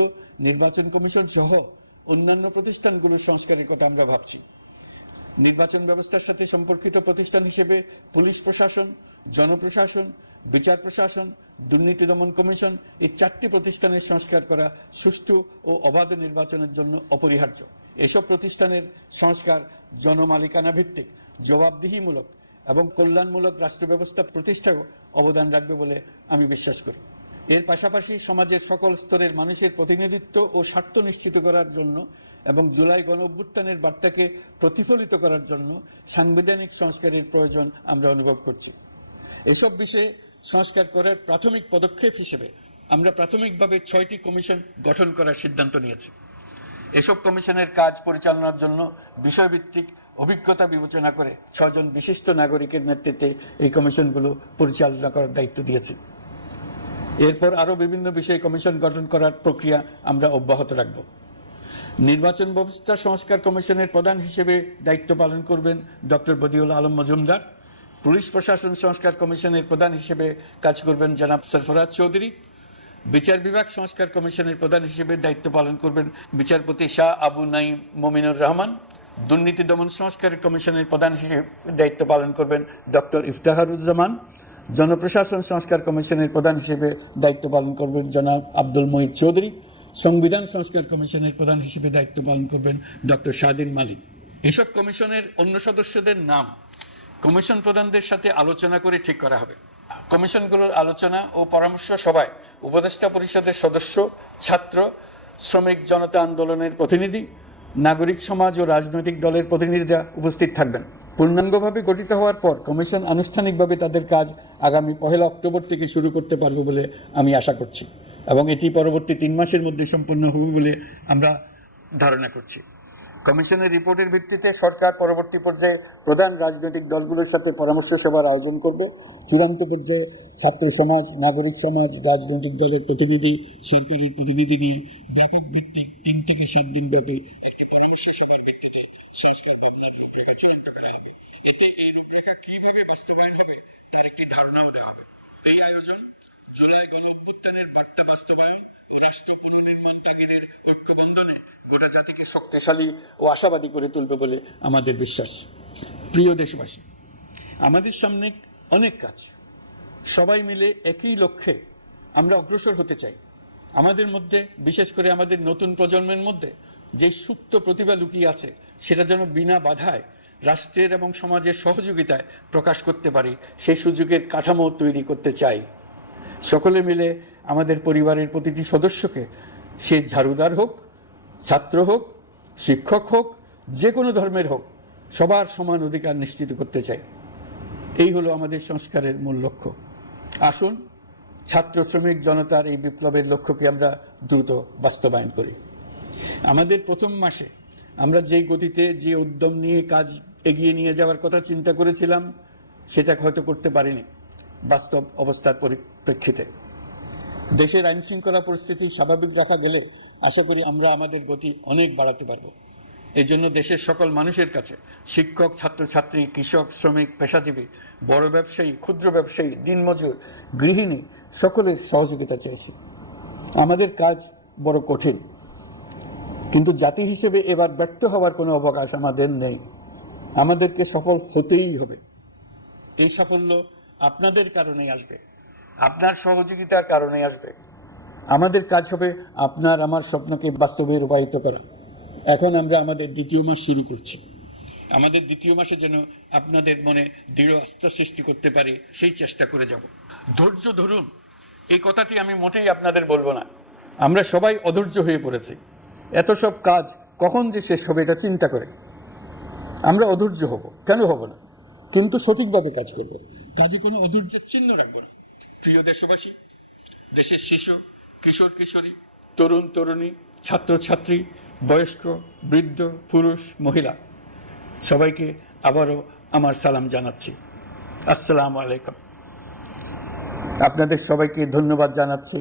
নির্বাচন কমিশন সহ অন্যান্য প্রতিষ্ঠানগুলোর সংস্কারের কথা আমরা ভাবছি। নির্বাচন ব্যবস্থার সাথে সম্পর্কিত প্রতিষ্ঠান হিসেবে পুলিশ প্রশাসন, জনপ্রশাসন, বিচার প্রশাসন, দুর্নীতি দমন কমিশন এই 4টি প্রতিষ্ঠানের সংস্কার করা সুষ্ঠু ও অবাধ নির্বাচনের জন্য অপরিহার্য। এসব প্রতিষ্ঠানের সংস্কার জনমালিকানা ভিত্তিক, জবাবদিহিমূলক এবং কল্যাণমূলক রাষ্ট্র ব্যবস্থা প্রতিষ্ঠায় অবদান রাখবে বলে আমি বিশ্বাস করি। এর পাশাপাশি সমাজের সকল স্তরের মানুষের প্রতিনিধিত্ব ও স্বার্থ নিশ্চিত করার জন্য এবং জুলাই গণঅভ্যুত্থানের বার্তাকে প্রতিফলিত করার জন্য সাংবিধানিক সংস্কারের প্রয়োজন আমরা অনুভব করছি। এসব বিষয়ে সংস্কার করার প্রাথমিক পদক্ষেপ হিসেবে আমরা প্রাথমিকভাবে 6টি কমিশন গঠন করার সিদ্ধান্ত নিয়েছি। এসব কমিশনের কাজ পরিচালনার জন্য বিষয়ভিত্তিক অভিজ্ঞতা বিবেচনা করে 6 জন বিশিষ্ট নাগরিকের নেতৃত্বে এই কমিশনগুলো পরিচালনা করার দায়িত্ব দিয়েছি। এরপর আরও বিভিন্ন বিষয়ে কমিশন গঠন করার প্রক্রিয়া আমরা অব্যাহত রাখব। নির্বাচন ব্যবস্থা সংস্কার কমিশনের প্রধান হিসেবে দায়িত্ব পালন করবেন ডক্টর বদিউল আলম মজুমদার। পুলিশ প্রশাসন সংস্কার কমিশনের প্রধান হিসেবে কাজ করবেন জনাব সরফরাজ চৌধুরী। বিচার বিভাগ সংস্কার কমিশনের প্রধান হিসেবে দায়িত্ব পালন করবেন বিচারপতি শাহ আবু নাঈম মমিনুর রহমান। দুর্নীতি দমন সংস্কার কমিশনের প্রধান হিসেবে দায়িত্ব পালন করবেন ডক্টর ইফতেখারুজ্জামান। জনপ্রশাসন সংস্কার কমিশনের প্রধান হিসেবে দায়িত্ব পালন করবেন জনাব আব্দুল মুহিত চৌধুরী। সংবিধান সংস্কার কমিশনের প্রধান হিসেবে দায়িত্ব পালন করবেন ডক্টর শাহদিন মালিক। এসব কমিশনের অন্য সদস্যদের নাম কমিশন প্রধানদের সাথে আলোচনা করে ঠিক করা হবে। কমিশনগুলোর আলোচনা ও পরামর্শ সভায় উপদেষ্টা পরিষদের সদস্য, ছাত্র, শ্রমিক জনতা আন্দোলনের প্রতিনিধি, নাগরিক সমাজ ও রাজনৈতিক দলের প্রতিনিধিরা উপস্থিত থাকবেন। পূর্ণাঙ্গভাবে গঠিত হওয়ার পর কমিশন আনুষ্ঠানিকভাবে তাদের কাজ আগামী 1 অক্টোবর থেকে শুরু করতে পারবে বলে আমি আশা করছি এবং এটি পরবর্তী 3 মাসের মধ্যে সম্পন্ন হবে বলে আমরা ধারণা করছি। কমিশনের রিপোর্টের ভিত্তিতে সরকার পরবর্তী পর্যায়ে প্রধান রাজনৈতিক দলগুলোর সাথে পরামর্শ সভার আয়োজন করবে। চূড়ান্ত পর্যায়ে ছাত্র সমাজ, নাগরিক সমাজ, রাজনৈতিক দলের প্রতিনিধি, সরকারের প্রতিনিধি নিয়ে ব্যাপক ভিত্তিক 3 থেকে 7 দিন ব্যাপী একটি পরামর্শ সভার ভিত্তিতে সংস্কার ভাবনার রূপরেখা চূড়ান্ত করা হবে। এতে এই রূপরেখা কিভাবে বাস্তবায়ন হবে তার একটি ধারণাও দেওয়া হবে। এই আয়োজন জুলাই গণঅভ্যুত্থানের বার্তা বাস্তবায়ন ও রাষ্ট্র পুনর্নির্মাণ তাগিদের ঐক্যবন্ধনে গোটা জাতিকে শক্তিশালী ও আশাবাদী করে তুলবে বলে আমাদের বিশ্বাস। প্রিয় দেশবাসী, আমাদের সামনে অনেক কাজ, সবাই মিলে একই লক্ষ্যে আমরা অগ্রসর হতে চাই। আমাদের মধ্যে, বিশেষ করে আমাদের নতুন প্রজন্মের মধ্যে যে সুপ্ত প্রতিভা লুকিয়ে আছে সেটা যেন বিনা বাধায় রাষ্ট্রের এবং সমাজের সহযোগিতায় প্রকাশ করতে পারি, সেই সুযোগের কাঠামো তৈরি করতে চাই। সকলে মিলে আমাদের পরিবারের প্রতিটি সদস্যকে, সে ঝাড়ুদার হোক, ছাত্র হোক, শিক্ষক হোক, যে কোনো ধর্মের হোক, সবার সমান অধিকার নিশ্চিত করতে চাই। এই হলো আমাদের সংস্কারের মূল লক্ষ্য। আসুন ছাত্র শ্রমিক জনতার এই বিপ্লবের লক্ষ্যকে আমরা দ্রুত বাস্তবায়ন করি। আমাদের প্রথম মাসে আমরা যেই গতিতে, যে উদ্যম নিয়ে কাজ এগিয়ে নিয়ে যাওয়ার কথা চিন্তা করেছিলাম, সেটা হয়তো করতে পারিনি বাস্তব অবস্থার পরিপ্রেক্ষিতে। দেশের আইন শৃঙ্খলা পরিস্থিতি স্বাভাবিক রাখা গেলে আশা করি আমরা আমাদের গতি অনেক বাড়াতে পারব। এই জন্য দেশের সকল মানুষের কাছে, শিক্ষক, ছাত্রছাত্রী, কৃষক, শ্রমিক, পেশাজীবী, বড় ব্যবসায়ী, ক্ষুদ্র ব্যবসায়ী, দিনমজুর, গৃহিণী, সকলের সহযোগিতা চেয়েছি। আমাদের কাজ বড় কঠিন, কিন্তু জাতি হিসেবে এবার ব্যর্থ হওয়ার কোনো অবকাশ আমাদের নেই। আমাদেরকে সফল হতেই হবে। এই সাফল্য আপনাদের কারণেই আসবে, আপনার সহযোগিতার কারণে আসবে। আমাদের কাজ হবে আপনার আমার স্বপ্নকে বাস্তবে রূপায়িত করা। এখন আমরা আমাদের দ্বিতীয় মাস শুরু করছি। আমাদের দ্বিতীয় মাসে যেন আপনাদের মনে দৃঢ় আস্থা সৃষ্টি করতে পারি, সেই চেষ্টা করে যাব। ধৈর্য ধরুন, এই কথাটি আমি মোটেই আপনাদের বলবো না। আমরা সবাই অধৈর্য হয়ে পড়েছি। এত সব কাজ কখন যে শেষ হবে এটা চিন্তা করে আমরা অধৈর্য হব, কেন হব না? কিন্তু সঠিকভাবে কাজ করব, কাজে কোনো অধৈর্যের চিহ্ন রাখবো না। প্রিয় দেশবাসী, দেশের শিশু, কিশোর কিশোরী, তরুণ তরুণী, ছাত্রছাত্রী, বয়স্ক, বৃদ্ধ, পুরুষ, মহিলা, সবাইকে আবারও আমার সালাম জানাচ্ছি। আসসালামু আলাইকুম। আপনাদের সবাইকে ধন্যবাদ জানাচ্ছি।